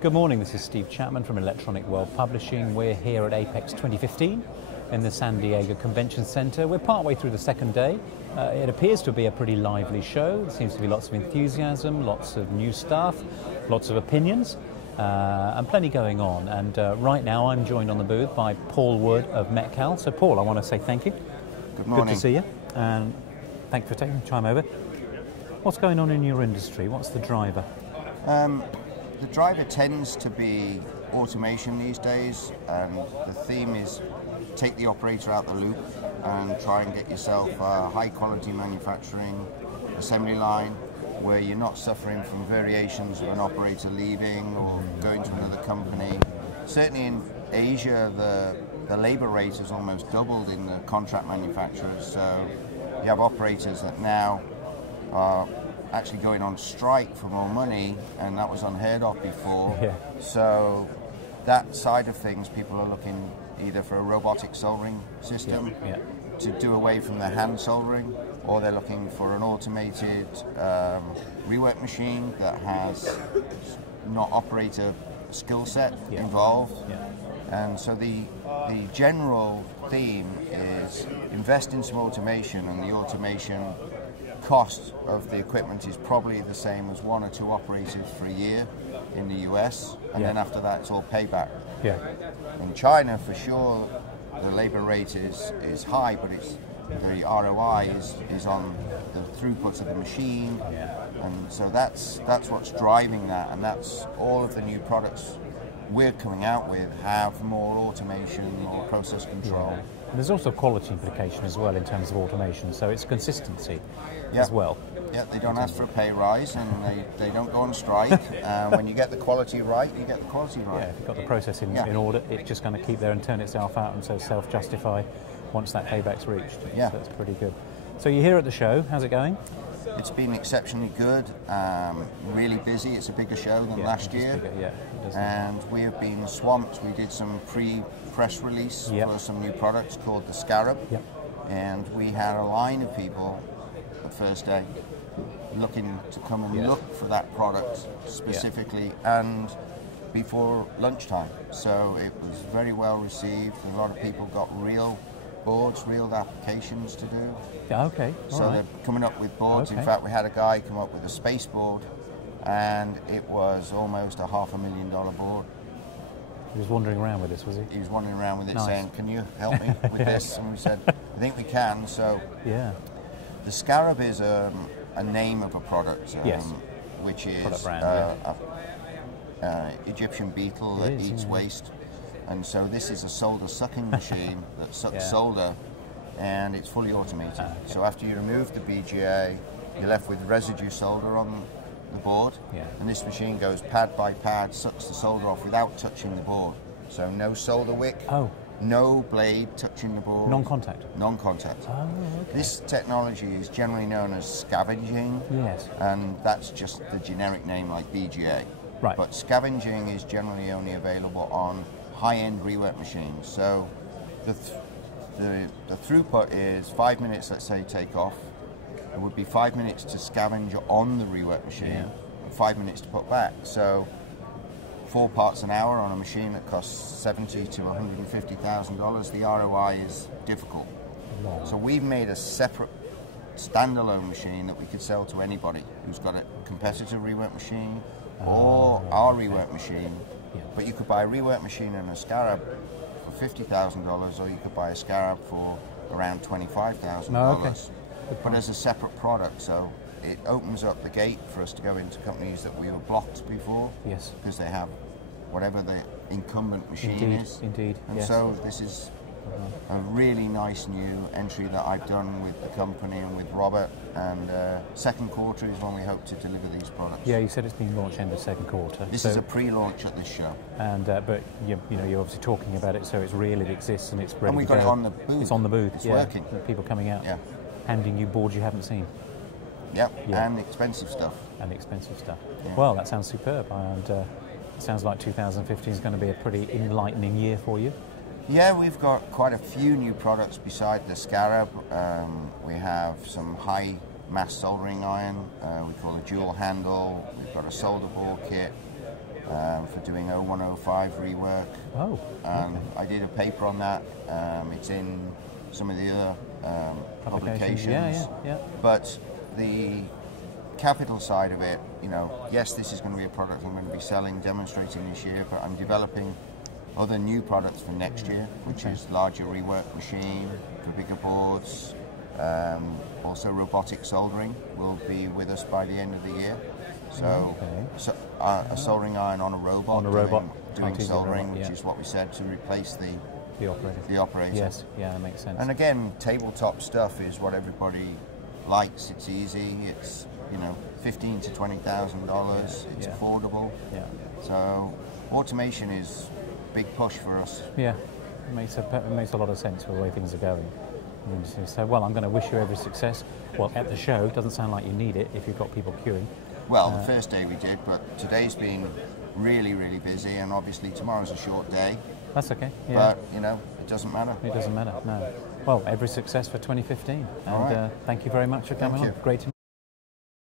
Good morning, this is Steve Chapman from Electronic World Publishing. We're here at Apex 2015 in the San Diego Convention Center. We're partway through the second day. It appears to be a pretty lively show. There seems to be lots of enthusiasm, lots of new stuff, lots of opinions, and plenty going on. And right now I'm joined on the booth by Paul Wood of Metcal. So Paul, I want to say thank you. Good morning. Good to see you, and thanks for taking the time over. What's going on in your industry? What's the driver? The driver tends to be automation these days, and the theme is take the operator out the loop and try and get yourself a high quality manufacturing assembly line where you're not suffering from variations of an operator leaving or going to another company. Certainly in Asia, the labor rate has almost doubled in the contract manufacturers, so you have operators that now are actually going on strike for more money, and that was unheard of before. Yeah. So that side of things, people are looking either for a robotic soldering system to do away from the hand soldering, or they're looking for an automated rework machine that has not operator skill set involved. And so the general theme is invest in some automation, and the automation cost of the equipment is probably the same as 1 or 2 operators for a year in the US, and then after that it's all payback. In China, for sure, the labor rate is high, but the ROI is on the throughput of the machine, and so that's what's driving that, and that's all of the new products we're coming out with have more automation, more process control. And there's also quality implication as well in terms of automation, so it's consistency as well. Yeah, they don't ask for a pay rise, and they don't go on strike. When you get the quality right, you get the quality right. Yeah, if you've got the process in order, it's just going to keep there and turn itself out, and so self-justify once that payback's reached. So that's pretty good. So you're here at the show, how's it going? It's been exceptionally good, really busy. It's a bigger show than last year, bigger, and we have been swamped. We did some pre-press release for some new products called the Scarab, and we had a line of people the first day looking to come and look for that product specifically and before lunchtime. So it was very well received. A lot of people got real boards, real applications to do. So they're coming up with boards. In fact, we had a guy come up with a space board, and it was almost a $500,000 board. He was wandering around with this, was he? He was wandering around with it saying, "Can you help me with this?" And we said, "I think we can." So the Scarab is a name of a product, which is Egyptian beetle that eats waste. And so this is a solder sucking machine that sucks solder, and it's fully automated. So after you remove the BGA, you're left with residue solder on the board, and this machine goes pad by pad, sucks the solder off without touching the board. So no solder wick, no blade touching the board. Non-contact? Non-contact. This technology is generally known as scavenging, and that's just the generic name like BGA. But scavenging is generally only available on high-end rework machines. So the throughput is 5 minutes, let's say, take off. It would be 5 minutes to scavenge on the rework machine, and 5 minutes to put back. So 4 parts an hour on a machine that costs $70,000 to $150,000, the ROI is difficult. So we've made a separate standalone machine that we could sell to anybody who's got a competitor rework machine or our rework machine. But you could buy a rework machine and a Scarab for $50,000, or you could buy a Scarab for around $25,000. But as a separate product, so it opens up the gate for us to go into companies that we were blocked before, because they have whatever the incumbent machine is. And so this is a really nice new entry that I've done with the company and with Robert, and second quarter is when we hope to deliver these products. You said it's been launched end of second quarter. This is a pre-launch at this show. And but you're obviously talking about it, so it's real, it exists, and it's ready. And we've got it on the booth. It's on the booth. It's working. People coming out, handing you boards you haven't seen. And expensive stuff. Well, that sounds superb, and it sounds like 2015 is going to be a pretty enlightening year for you. Yeah, we've got quite a few new products beside the Scarab. We have some high mass soldering iron, we call a dual handle. We've got a solder bore kit. for doing 0105 rework. Oh, okay. I did a paper on that. It's in some of the other publications. Yeah. But the capital side of it, you know, yes, this is going to be a product I'm going to be selling, demonstrating this year, but I'm developing other new products for next year, which is larger rework machine for bigger boards. Also robotic soldering will be with us by the end of the year. So, a soldering iron on a robot, doing soldering, which is what we said, to replace the operator. Yes, yeah, that makes sense. And again, tabletop stuff is what everybody likes. It's easy. It's, you know, $15,000 to $20,000. It's affordable. Yeah. So automation is a big push for us. Yeah, it makes a lot of sense for the way things are going. So, well, I'm going to wish you every success. Well, at the show, it doesn't sound like you need it if you've got people queuing. Well, the first day we did, but today's been really, really busy, and obviously tomorrow's a short day. That's okay. Yeah. But, you know, it doesn't matter. It doesn't matter, no. Well, every success for 2015. And All right. Thank you very much for coming on. Great to